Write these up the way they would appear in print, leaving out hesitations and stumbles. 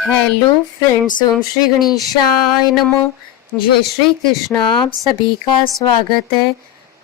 Hello friends, ओम श्री गणेशाय नमः। जय श्री कृष्ण। आप सभी का स्वागत है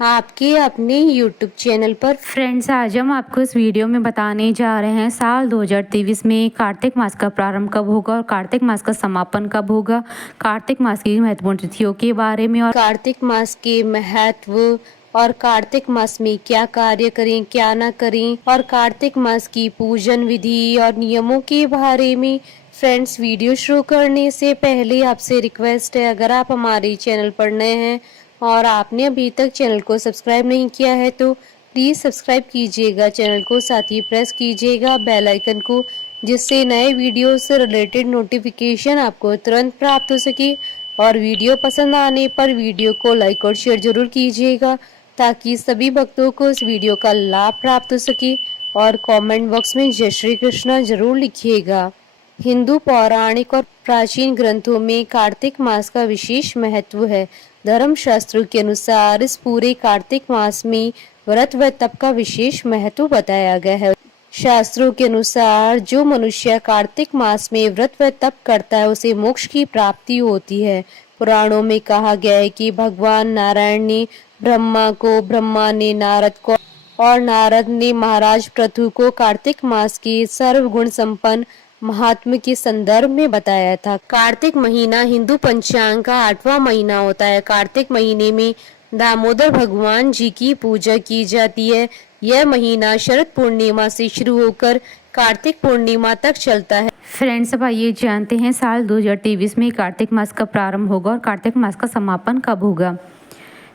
आपके अपने YouTube चैनल पर। फ्रेंड्स, आज हम आपको इस वीडियो में बताने जा रहे हैं साल 2023 में कार्तिक मास का प्रारंभ कब होगा और कार्तिक मास का समापन कब होगा, कार्तिक मास की महत्वपूर्ण तिथियों के बारे में और कार्तिक मास के महत्व और कार्तिक मास में क्या कार्य करें क्या ना करें और कार्तिक मास की पूजन विधि और नियमों के बारे में। फ्रेंड्स, वीडियो शुरू करने से पहले आपसे रिक्वेस्ट है, अगर आप हमारे चैनल पर नए हैं और आपने अभी तक चैनल को सब्सक्राइब नहीं किया है तो प्लीज़ सब्सक्राइब कीजिएगा चैनल को, साथ ही प्रेस कीजिएगा बेल आइकन को, जिससे नए वीडियो से रिलेटेड नोटिफिकेशन आपको तुरंत प्राप्त हो सके। और वीडियो पसंद आने पर वीडियो को लाइक और शेयर जरूर कीजिएगा ताकि सभी भक्तों को इस वीडियो का लाभ प्राप्त हो सके। और कमेंट बॉक्स में जय श्री कृष्ण जरूर लिखिएगा। हिंदू पौराणिक और प्राचीन ग्रंथों में कार्तिक मास का विशेष महत्व है। धर्मशास्त्रों के अनुसार इस पूरे कार्तिक मास में व्रत व तप का विशेष महत्व बताया गया है। शास्त्रों के अनुसार जो मनुष्य कार्तिक मास में व्रत व तप करता है उसे मोक्ष की प्राप्ति होती है। पुराणों में कहा गया है कि भगवान नारायण ने ब्रह्मा को, ब्रह्मा ने नारद को और नारद ने महाराज पृथु को कार्तिक मास के सर्वगुण संपन्न महात्म के संदर्भ में बताया था। कार्तिक महीना हिंदू पंचांग का 8वां महीना होता है। कार्तिक महीने में दामोदर भगवान जी की पूजा की जाती है। यह महीना शरद पूर्णिमा से शुरू होकर कार्तिक पूर्णिमा तक चलता है। फ्रेंड्स, अब आइए जानते हैं साल 2023 में कार्तिक मास का प्रारंभ होगा और कार्तिक मास का समापन कब होगा।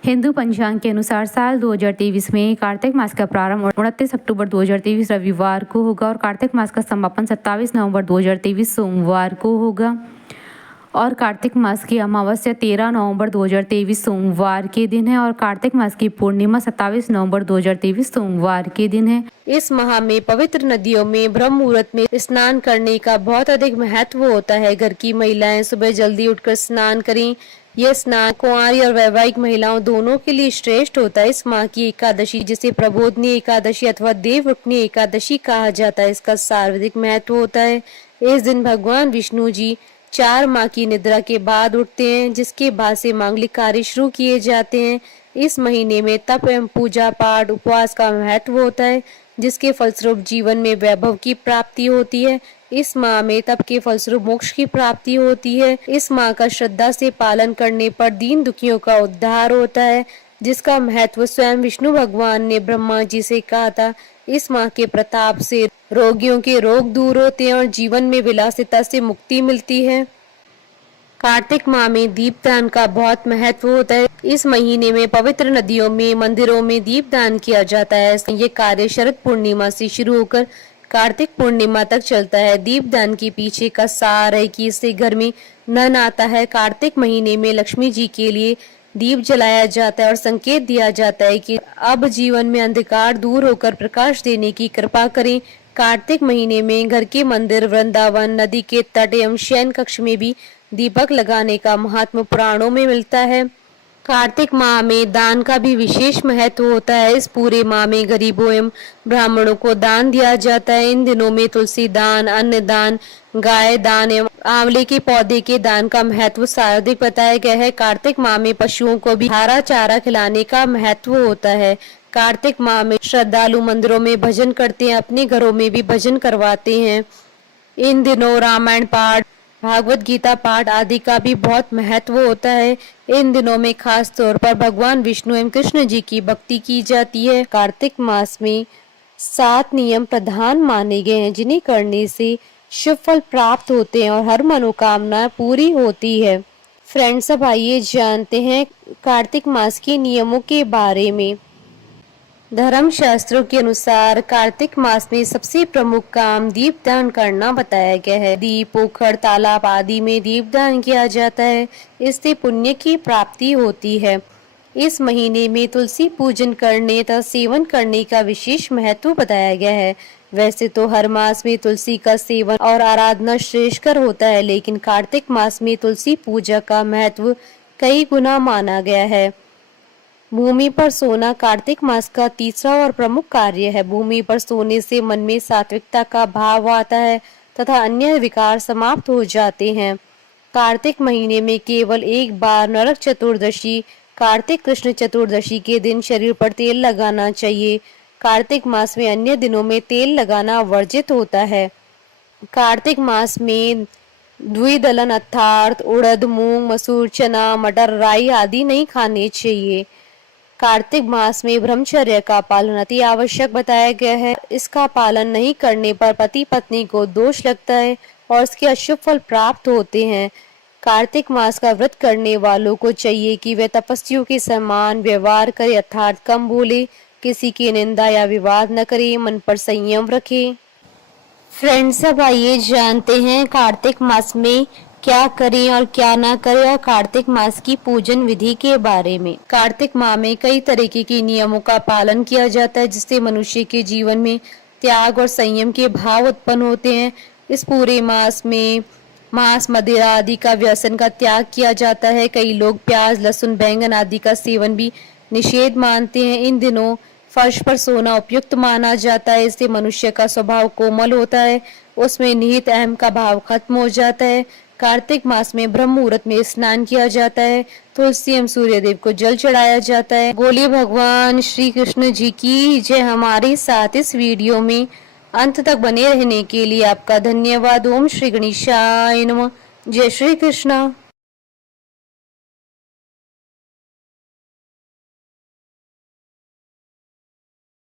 हिंदू पंचांग के अनुसार साल 2023 में कार्तिक मास का प्रारंभ 29 अक्टूबर 2023 रविवार को होगा और कार्तिक मास का समापन 27 नवंबर 2023 सोमवार को होगा और कार्तिक मास की अमावस्या 13 नवंबर 2023 सोमवार के दिन है और कार्तिक मास की पूर्णिमा 27 नवंबर 2023 सोमवार के दिन है। इस माह में पवित्र नदियों में ब्रह्म मुहूर्त में स्नान करने का बहुत अधिक महत्व होता है। घर की महिलाएं सुबह जल्दी उठकर स्नान करें। यह स्नान कुंवारी और वैवाहिक महिलाओं दोनों के लिए श्रेष्ठ होता है। इस माह की एकादशी, जिसे प्रबोधनी एकादशी अथवा देवउठनी एकादशी कहा जाता है, इसका सर्वाधिक महत्व होता है। इस दिन भगवान विष्णु जी 4 माह की निद्रा के बाद उठते हैं, जिसके बाद से मांगलिक कार्य शुरू किए जाते हैं। इस महीने में तप एवं पूजा पाठ उपवास का महत्व होता है, जिसके फलस्वरूप जीवन में वैभव की प्राप्ति होती है। इस माह में तप के फलस्वरूप मोक्ष की प्राप्ति होती है। इस माह का श्रद्धा से पालन करने पर दीन दुखियों का उद्धार होता है, जिसका महत्व स्वयं विष्णु भगवान ने ब्रह्मा जी से कहा था। इस माह के प्रताप से रोगियों के रोग दूर होते हैं और जीवन में विलासिता से मुक्ति मिलती है। कार्तिक माह में दीपदान का बहुत महत्व होता है। इस महीने में पवित्र नदियों में, मंदिरों में दीपदान किया जाता है। ये कार्य शरद पूर्णिमा से शुरू होकर कार्तिक पूर्णिमा तक चलता है। दीपदान के पीछे का सार है कि इससे घर में धन आता है। कार्तिक महीने में लक्ष्मी जी के लिए दीप जलाया जाता है और संकेत दिया जाता है कि अब जीवन में अंधकार दूर होकर प्रकाश देने की कृपा करें। कार्तिक महीने में घर के मंदिर, वृंदावन, नदी के तट एवं शयन कक्ष में भी दीपक लगाने का महात्म पुराणों में मिलता है। कार्तिक माह में दान का भी विशेष महत्व होता है। इस पूरे माह में गरीबों एवं ब्राह्मणों को दान दिया जाता है। इन दिनों में तुलसी दान, अन्न दान, गाय दान एवं आंवले के पौधे के दान का महत्व सर्वाधिक बताया गया है। कार्तिक माह में पशुओं को भी हरा चारा खिलाने का महत्व होता है। कार्तिक माह में श्रद्धालु मंदिरों में भजन करते हैं, अपने घरों में भी भजन करवाते हैं। इन दिनों रामायण पाठ, भागवत गीता पाठ आदि का भी बहुत महत्व होता है। इन दिनों में खास तौर पर भगवान विष्णु एवं कृष्ण जी की भक्ति की जाती है। कार्तिक मास में 7 नियम प्रधान माने गए हैं, जिन्हें करने से शुभ फल प्राप्त होते हैं और हर मनोकामना पूरी होती है। फ्रेंड्स, अब आइए जानते हैं कार्तिक मास के नियमों के बारे में। धर्म शास्त्रों के अनुसार कार्तिक मास में सबसे प्रमुख काम दीपदान करना बताया गया है। दीप, पोखर, तालाब आदि में दीपदान किया जाता है। इससे पुण्य की प्राप्ति होती है। इस महीने में तुलसी पूजन करने तथा सेवन करने का विशेष महत्व बताया गया है। वैसे तो हर मास में तुलसी का सेवन और आराधना श्रेष्ठकर होता है, लेकिन कार्तिक मास में तुलसी पूजा का महत्व कई गुना माना गया है। भूमि पर सोना कार्तिक मास का तीसरा और प्रमुख कार्य है। भूमि पर सोने से मन में सात्विकता का भाव आता है तथा अन्य विकार समाप्त हो जाते हैं। कार्तिक महीने में केवल एक बार नरक चतुर्दशी कार्तिक कृष्ण चतुर्दशी के दिन शरीर पर तेल लगाना चाहिए। कार्तिक मास में अन्य दिनों में तेल लगाना वर्जित होता है। कार्तिक मास में द्विदलन अर्थात उड़द, मूंग, मसूर, चना, मटर, राई आदि नहीं खाने चाहिए। कार्तिक मास में ब्रह्मचर्य का पालन अति आवश्यक बताया गया है। इसका पालन नहीं करने पर पति पत्नी को दोष लगता है और इसके अशुभ फल प्राप्त होते हैं। कार्तिक मास का व्रत करने वालों को चाहिए कि वे तपस्वियों के समान व्यवहार करें अर्थात कम बोले, किसी की निंदा या विवाद न करें, मन पर संयम रखें। फ्रेंड्स, अब आइए जानते हैं कार्तिक मास में क्या करें और क्या ना करें और कार्तिक मास की पूजन विधि के बारे में। कार्तिक माह में कई तरीके के नियमों का पालन किया जाता है जिससे मनुष्य के जीवन में त्याग और संयम के भाव उत्पन्न होते हैं। इस पूरे मास में मांस, मदिरा आदि का व्यसन का त्याग किया जाता है। कई लोग प्याज, लहसुन, बैंगन आदि का सेवन भी निषेध मानते हैं। इन दिनों फर्श पर सोना उपयुक्त माना जाता है। इससे मनुष्य का स्वभाव कोमल होता है, उसमें निहित अहम का भाव खत्म हो जाता है। कार्तिक मास में ब्रह्म मुहूर्त में स्नान किया जाता है। तुलसी एवं सूर्यदेव को जल चढ़ाया जाता है। बोलिए भगवान श्री कृष्ण जी की जय। हमारे साथ इस वीडियो में अंत तक बने रहने के लिए आपका धन्यवाद। ओम श्री गणेशाय नमः। जय श्री कृष्ण।